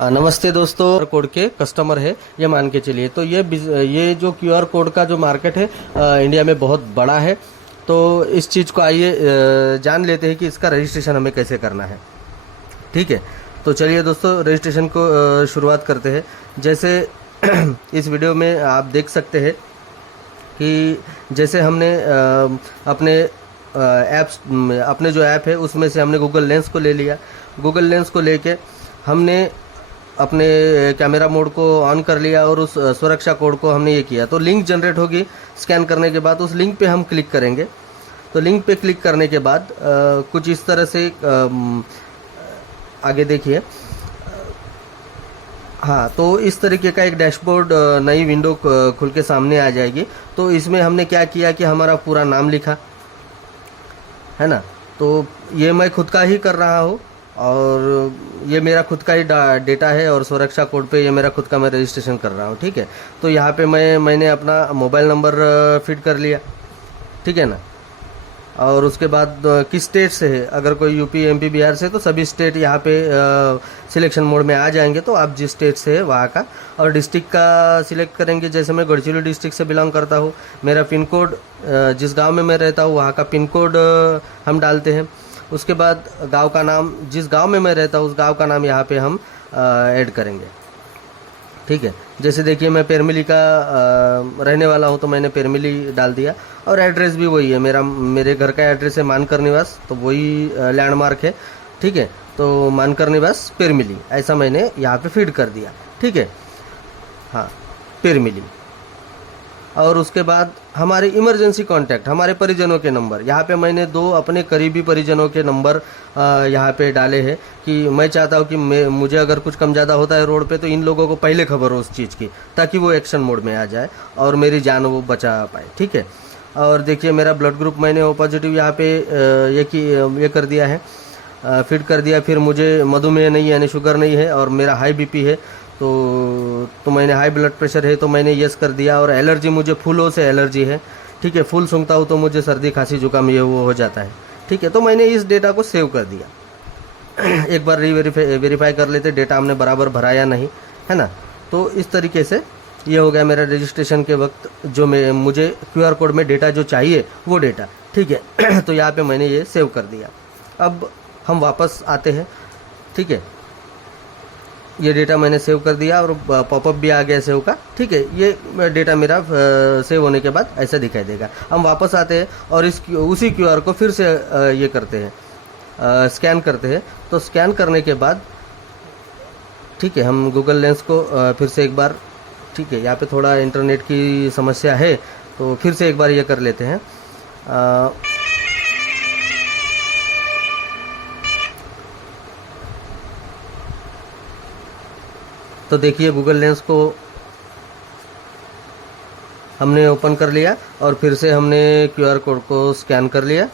नमस्ते दोस्तों, कोड के कस्टमर है ये मान के चलिए। तो ये जो क्यूआर कोड का जो मार्केट है इंडिया में बहुत बड़ा है। तो इस चीज़ को आइए जान लेते हैं कि इसका रजिस्ट्रेशन हमें कैसे करना है। ठीक है, तो चलिए दोस्तों रजिस्ट्रेशन को शुरुआत करते हैं। जैसे इस वीडियो में आप देख सकते हैं कि जैसे हमने अपने ऐप्स अपने जो ऐप है उसमें से हमने गूगल लेंस को ले लिया। गूगल लेंस को लेके हमने अपने कैमरा मोड को ऑन कर लिया और उस सुरक्षा कोड को हमने ये किया। तो लिंक जनरेट होगी स्कैन करने के बाद, उस लिंक पे हम क्लिक करेंगे। तो लिंक पे क्लिक करने के बाद कुछ इस तरह से आगे देखिए। हाँ, तो इस तरीके का एक डैशबोर्ड नई विंडो खुल के सामने आ जाएगी। तो इसमें हमने क्या किया कि हमारा पूरा नाम लिखा है ना। तो ये मैं खुद का ही कर रहा हूँ और ये मेरा खुद का ही डेटा है और सुरक्षा कोड पे ये मेरा खुद का मैं रजिस्ट्रेशन कर रहा हूँ। ठीक है, तो यहाँ पे मैंने अपना मोबाइल नंबर फिट कर लिया। ठीक है ना। और उसके बाद किस स्टेट से है, अगर कोई यूपी एमपी बिहार से, तो सभी स्टेट यहाँ पे सिलेक्शन मोड में आ जाएंगे। तो आप जिस स्टेट से है वहाँ का, और डिस्ट्रिक्ट का सिलेक्ट करेंगे। जैसे मैं गढ़चिरौली डिस्ट्रिक्ट से बिलोंग करता हूँ, मेरा पिन कोड जिस गांव में मैं रहता हूँ वहाँ का पिन कोड हम डालते हैं। उसके बाद गांव का नाम, जिस गांव में मैं रहता हूँ उस गांव का नाम यहाँ पे हम ऐड करेंगे। ठीक है, जैसे देखिए मैं पेरमिली का रहने वाला हूँ तो मैंने पेरमिली डाल दिया। और एड्रेस भी वही है, मेरे घर का एड्रेस है मानकर निवास, तो वही लैंडमार्क है। ठीक है, तो मानकर निवास पेरमिली ऐसा मैंने यहाँ पे फीड कर दिया। ठीक है, हाँ पेरमिली। और उसके बाद हमारे इमरजेंसी कांटेक्ट, हमारे परिजनों के नंबर, यहाँ पे मैंने 2 अपने करीबी परिजनों के नंबर यहाँ पे डाले हैं कि मैं चाहता हूँ कि मुझे अगर कुछ कम ज़्यादा होता है रोड पे तो इन लोगों को पहले खबर हो उस चीज़ की, ताकि वो एक्शन मोड में आ जाए और मेरी जान वो बचा पाए। ठीक है, और देखिए मेरा ब्लड ग्रुप मैंने ओ पॉजिटिव यहाँ पे ये कर दिया है, फिट कर दिया। फिर मुझे मधुमेह नहीं है यानी शुगर नहीं है, और मेरा हाई बीपी है तो मैंने हाई ब्लड प्रेशर है तो मैंने यस कर दिया। और एलर्जी, मुझे फूलों से एलर्जी है। ठीक है, फूल सूंघता हूँ तो मुझे सर्दी खांसी जुकाम ये वो हो जाता है। ठीक है, तो मैंने इस डेटा को सेव कर दिया। एक बार वेरीफाई कर लेते डेटा हमने बराबर भरा या नहीं, है ना। तो इस तरीके से ये हो गया मेरा रजिस्ट्रेशन के वक्त जो मुझे क्यूआर कोड में डेटा जो चाहिए वो डेटा। ठीक है, तो यहाँ पे मैंने ये सेव कर दिया। अब हम वापस आते हैं। ठीक है, ये डेटा मैंने सेव कर दिया और पॉपअप भी आ गया सेव का। ठीक है, ये डेटा मेरा सेव होने के बाद ऐसा दिखाई देगा। हम वापस आते हैं और उसी क्यूआर को फिर से ये करते हैं, स्कैन करते हैं। तो स्कैन करने के बाद ठीक है, हम गूगल लेंस को फिर से एक बार, ठीक है यहाँ पे थोड़ा इंटरनेट की समस्या है तो फिर से एक बार ये कर लेते हैं। तो देखिए गूगल लेंस को हमने ओपन कर लिया और फिर से हमने क्यूआर कोड को स्कैन कर लिया।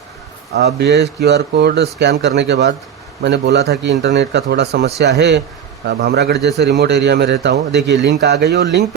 अब ये क्यूआर कोड स्कैन करने के बाद मैंने बोला था कि इंटरनेट का थोड़ा समस्या है। अब भामरागढ़ जैसे रिमोट एरिया में रहता हूँ। देखिए लिंक आ गई और लिंक